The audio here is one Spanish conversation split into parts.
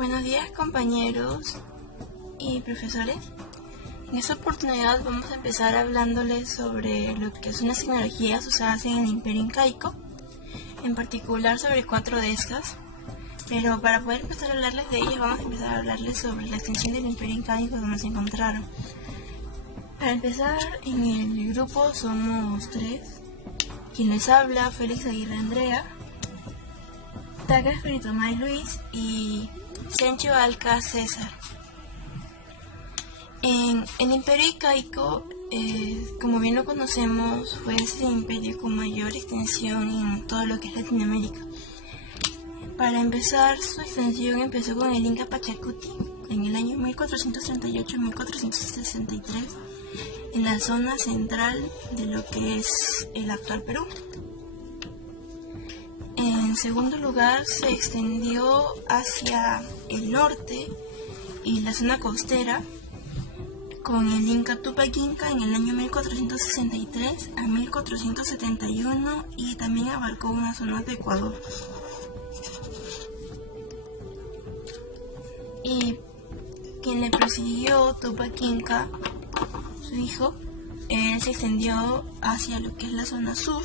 Buenos días, compañeros y profesores. En esta oportunidad vamos a empezar hablándoles sobre lo que son las tecnologías usadas en el Imperio Incaico, en particular sobre 4 de estas. Pero para poder empezar a hablarles de ellas, vamos a empezar a hablarles sobre la extensión del Imperio Incaico donde se encontraron. Para empezar, en el grupo somos 3. Quien les habla, Félix Aguirre Andrea, Taca Espiritomay Luis y Sencho Alca César. En el Imperio Incaico, como bien lo conocemos, fue el imperio con mayor extensión en todo lo que es Latinoamérica. Para empezar, su extensión empezó con el Inca Pachacuti en el año 1438-1463 en la zona central de lo que es el actual Perú. En segundo lugar, se extendió hacia el norte y la zona costera con el Inca Tupac Inca en el año 1463 a 1471 y también abarcó una zona de Ecuador. Y quien le prosiguió, Tupac Inca, su hijo, él se extendió hacia lo que es la zona sur,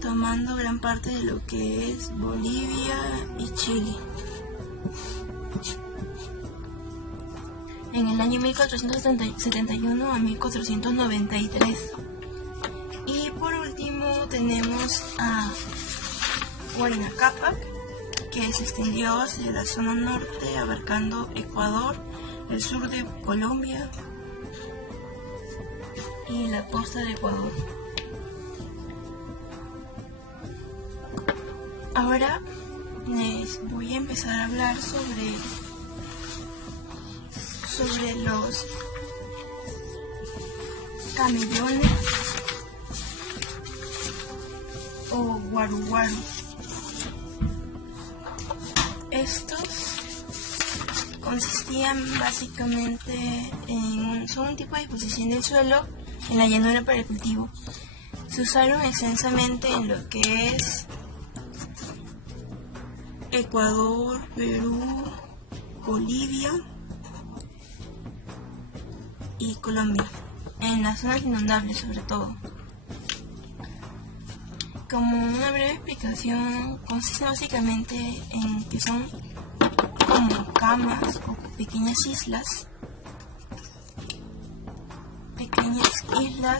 tomando gran parte de lo que es Bolivia y Chile. En el año 1471 a 1493. Y por último tenemos a Huayna Cápac, que se extendió hacia la zona norte, abarcando Ecuador, el sur de Colombia y la costa de Ecuador. Ahora les voy a empezar a hablar sobre los camellones o guaruguaru. Estos consistían básicamente son un tipo de disposición del suelo en la llanura para el cultivo. Se usaron extensamente en lo que es Ecuador, Perú, Bolivia y Colombia, en las zonas inundables sobre todo. Como una breve explicación, consiste básicamente en que son como camas o pequeñas islas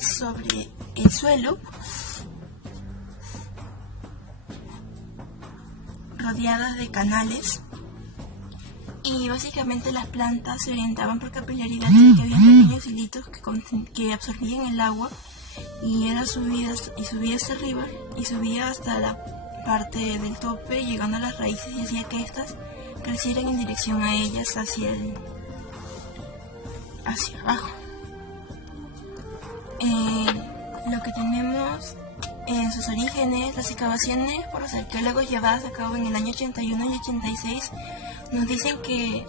sobre el suelo, rodeadas de canales, y básicamente las plantas se orientaban por capilaridad, ya que había pequeños hilitos que absorbían el agua y subía hacia arriba y subía hasta la parte del tope, llegando a las raíces, y hacía que éstas crecieran en dirección a ellas hacia abajo. Lo que tenemos en sus orígenes, las excavaciones por los arqueólogos llevadas a cabo en el año 81 y 86 nos dicen que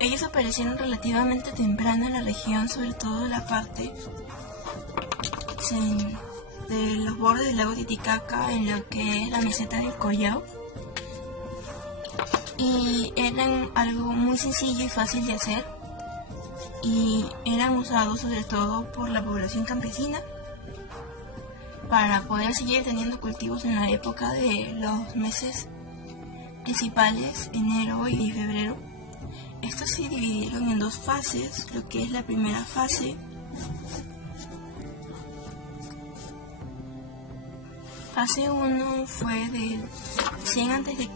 ellos aparecieron relativamente temprano en la región, sobre todo la parte de los bordes del lago Titicaca, en lo que es la meseta del Collao, y eran algo muy sencillo y fácil de hacer, y eran usados sobre todo por la población campesina para poder seguir teniendo cultivos en la época de los meses principales, enero y febrero. Estos se dividieron en 2 fases, lo que es la primera fase, fase 1 fue del 100 a.C.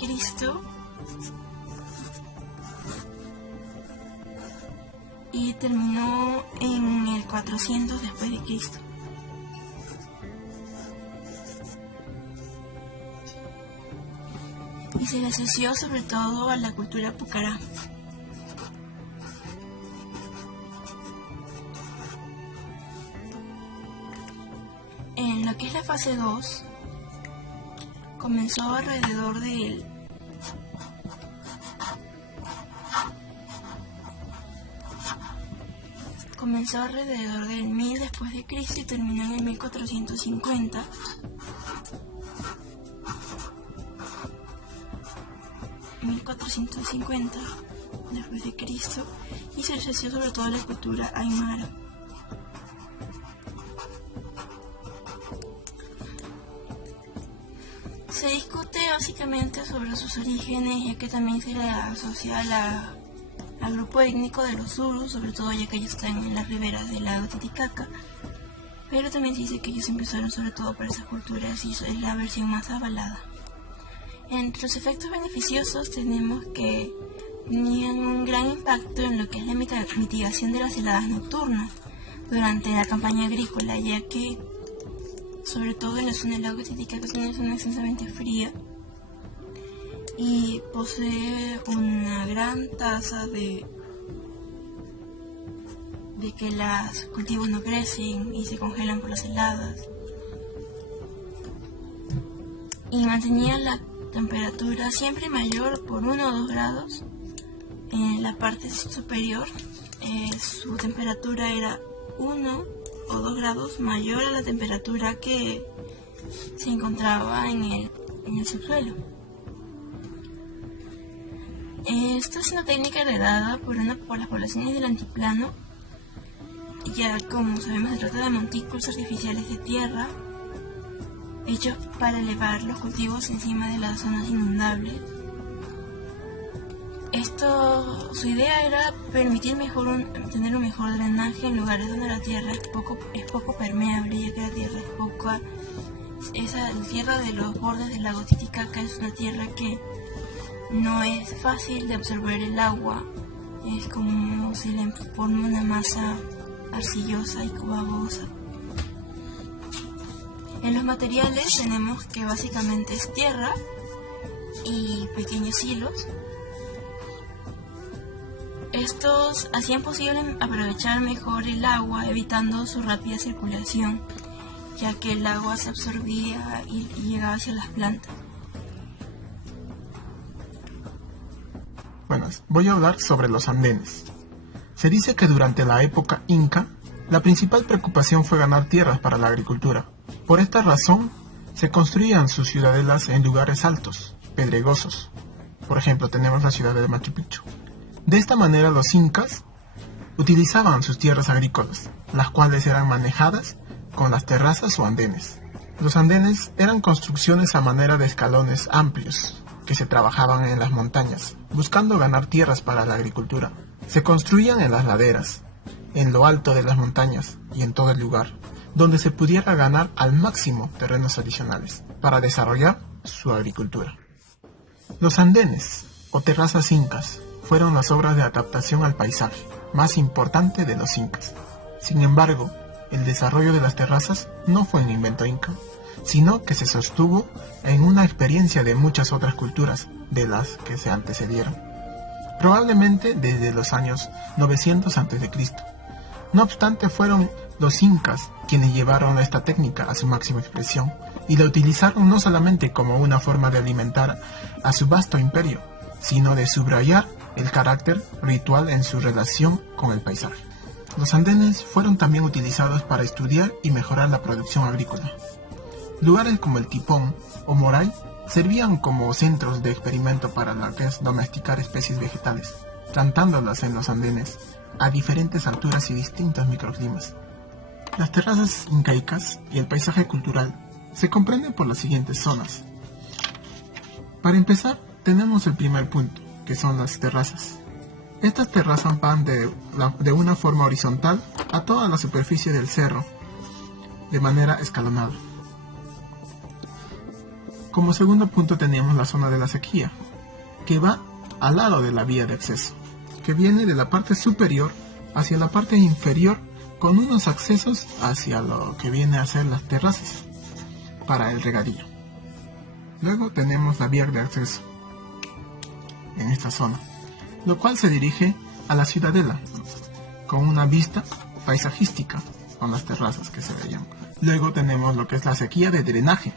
y terminó en el 400 después de Cristo. Y se le asoció sobre todo a la cultura pucará. En lo que es la fase 2, comenzó alrededor del Comenzó alrededor del 1000 después de Cristo y terminó en el 1450. 1450 después de Cristo y se asoció sobre todo a la cultura aymara. Se discute básicamente sobre sus orígenes, ya que también se le asocia al grupo étnico de los Zulus, sobre todo ya que ellos están en las riberas del lago Titicaca, pero también se dice que ellos empezaron sobre todo por esas culturas y es la versión más avalada. Entre los efectos beneficiosos tenemos que tenían un gran impacto en lo que es la mitigación de las heladas nocturnas durante la campaña agrícola, ya que sobre todo en la zona del lago Titicaca es una zona extensamente fría y posee una gran tasa de que los cultivos no crecen y se congelan por las heladas, y mantenía la temperatura siempre mayor por 1 o 2 grados. En la parte superior su temperatura era 1 o 2 grados mayor a la temperatura que se encontraba en el subsuelo. Esta es una técnica heredada por las poblaciones del altiplano, ya como sabemos se trata de montículos artificiales de tierra hechos para elevar los cultivos encima de las zonas inundables. Su idea era permitir tener un mejor drenaje en lugares donde la tierra es poco permeable, ya que la tierra la tierra de los bordes del lago Titicaca es una tierra que no es fácil de absorber el agua, es como si le forma una masa arcillosa y babosa. En los materiales tenemos que básicamente es tierra y pequeños hilos. Estos hacían posible aprovechar mejor el agua, evitando su rápida circulación, ya que el agua se absorbía y llegaba hacia las plantas. Bueno, voy a hablar sobre los andenes. Se dice que durante la época inca, la principal preocupación fue ganar tierras para la agricultura. Por esta razón, se construían sus ciudadelas en lugares altos, pedregosos. Por ejemplo, tenemos la ciudad de Machu Picchu. De esta manera los incas utilizaban sus tierras agrícolas, las cuales eran manejadas con las terrazas o andenes. Los andenes eran construcciones a manera de escalones amplios, que se trabajaban en las montañas, buscando ganar tierras para la agricultura. Se construían en las laderas, en lo alto de las montañas y en todo el lugar, donde se pudiera ganar al máximo terrenos adicionales para desarrollar su agricultura. Los andenes o terrazas incas fueron las obras de adaptación al paisaje más importante de los incas. Sin embargo, el desarrollo de las terrazas no fue un invento inca, sino que se sostuvo en una experiencia de muchas otras culturas de las que se antecedieron, probablemente desde los años 900 a.C. No obstante, fueron los incas quienes llevaron esta técnica a su máxima expresión y la utilizaron no solamente como una forma de alimentar a su vasto imperio, sino de subrayar el carácter ritual en su relación con el paisaje. Los andenes fueron también utilizados para estudiar y mejorar la producción agrícola. Lugares como el Tipón o Moray servían como centros de experimento para lo que es domesticar especies vegetales, plantándolas en los andenes a diferentes alturas y distintos microclimas. Las terrazas incaicas y el paisaje cultural se comprenden por las siguientes zonas. Para empezar, tenemos el primer punto, que son las terrazas. Estas terrazas van de una forma horizontal a toda la superficie del cerro, de manera escalonada. Como segundo punto tenemos la zona de la sequía, que va al lado de la vía de acceso, que viene de la parte superior hacia la parte inferior con unos accesos hacia lo que viene a ser las terrazas para el regadío. Luego tenemos la vía de acceso en esta zona, lo cual se dirige a la ciudadela con una vista paisajística con las terrazas que se veían. Luego tenemos lo que es la sequía de drenaje,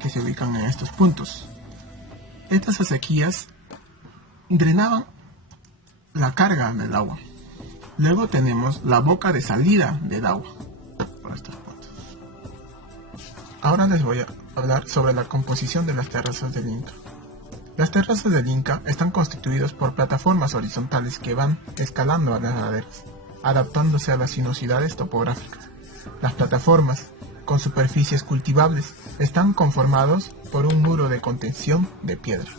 que se ubican en estos puntos. Estas acequias drenaban la carga del agua. Luego tenemos la boca de salida del agua por estos puntos. Ahora les voy a hablar sobre la composición de las terrazas del Inca. Las terrazas del Inca están constituidas por plataformas horizontales que van escalando a las laderas, adaptándose a las sinuosidades topográficas. Las plataformas, con superficies cultivables, están conformados por un muro de contención de piedra.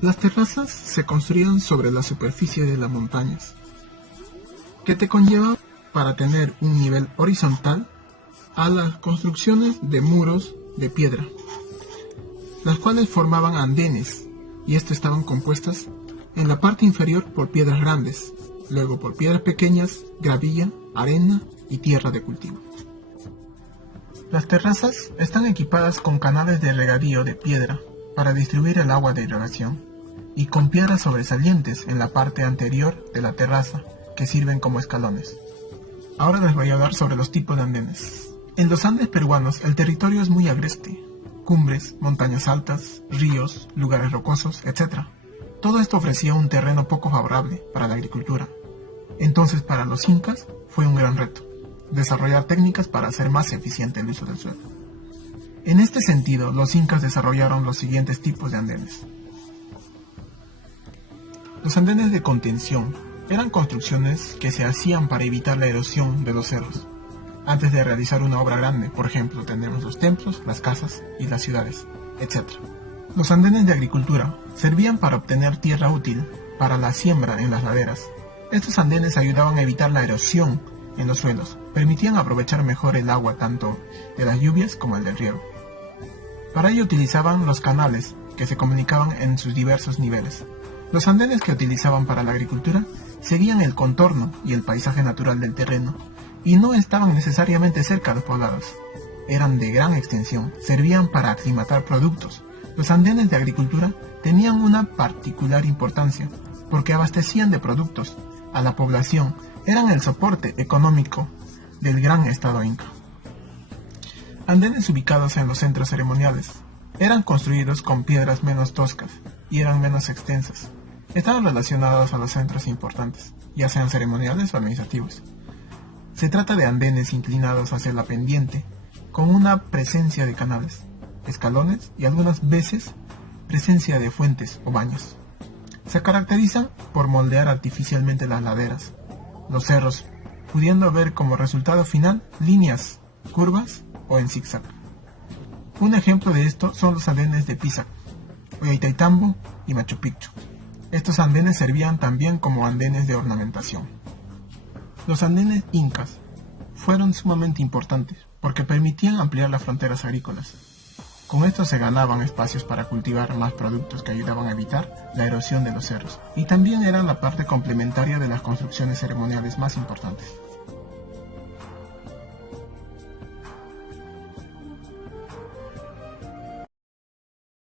Las terrazas se construían sobre la superficie de las montañas, que te conlleva para tener un nivel horizontal a las construcciones de muros de piedra, las cuales formaban andenes, y estos estaban compuestas en la parte inferior por piedras grandes, luego por piedras pequeñas, gravilla, arena y tierra de cultivo. Las terrazas están equipadas con canales de regadío de piedra para distribuir el agua de irrigación, y con piedras sobresalientes en la parte anterior de la terraza que sirven como escalones. Ahora les voy a hablar sobre los tipos de andenes. En los Andes peruanos el territorio es muy agreste: cumbres, montañas altas, ríos, lugares rocosos, etc. Todo esto ofrecía un terreno poco favorable para la agricultura. Entonces, para los incas fue un gran reto desarrollar técnicas para hacer más eficiente el uso del suelo. En este sentido, los incas desarrollaron los siguientes tipos de andenes. Los andenes de contención eran construcciones que se hacían para evitar la erosión de los cerros. Antes de realizar una obra grande, por ejemplo, tenemos los templos, las casas y las ciudades, etc. Los andenes de agricultura servían para obtener tierra útil para la siembra en las laderas. Estos andenes ayudaban a evitar la erosión en los suelos, permitían aprovechar mejor el agua tanto de las lluvias como el del riego. Para ello utilizaban los canales, que se comunicaban en sus diversos niveles. Los andenes que utilizaban para la agricultura seguían el contorno y el paisaje natural del terreno, y no estaban necesariamente cerca de los poblados. Eran de gran extensión, servían para aclimatar productos. Los andenes de agricultura tenían una particular importancia, porque abastecían de productos a la población, eran el soporte económico del gran estado inca. Andenes ubicados en los centros ceremoniales. Eran construidos con piedras menos toscas y eran menos extensas. Estaban relacionados a los centros importantes, ya sean ceremoniales o administrativos. Se trata de andenes inclinados hacia la pendiente, con una presencia de canales, escalones y algunas veces presencia de fuentes o baños. Se caracterizan por moldear artificialmente las laderas, los cerros, pudiendo ver como resultado final líneas, curvas o en zigzag. Un ejemplo de esto son los andenes de Pisac, Ollantaytambo y Machu Picchu. Estos andenes servían también como andenes de ornamentación. Los andenes incas fueron sumamente importantes porque permitían ampliar las fronteras agrícolas. Con esto se ganaban espacios para cultivar más productos que ayudaban a evitar la erosión de los cerros, y también eran la parte complementaria de las construcciones ceremoniales más importantes.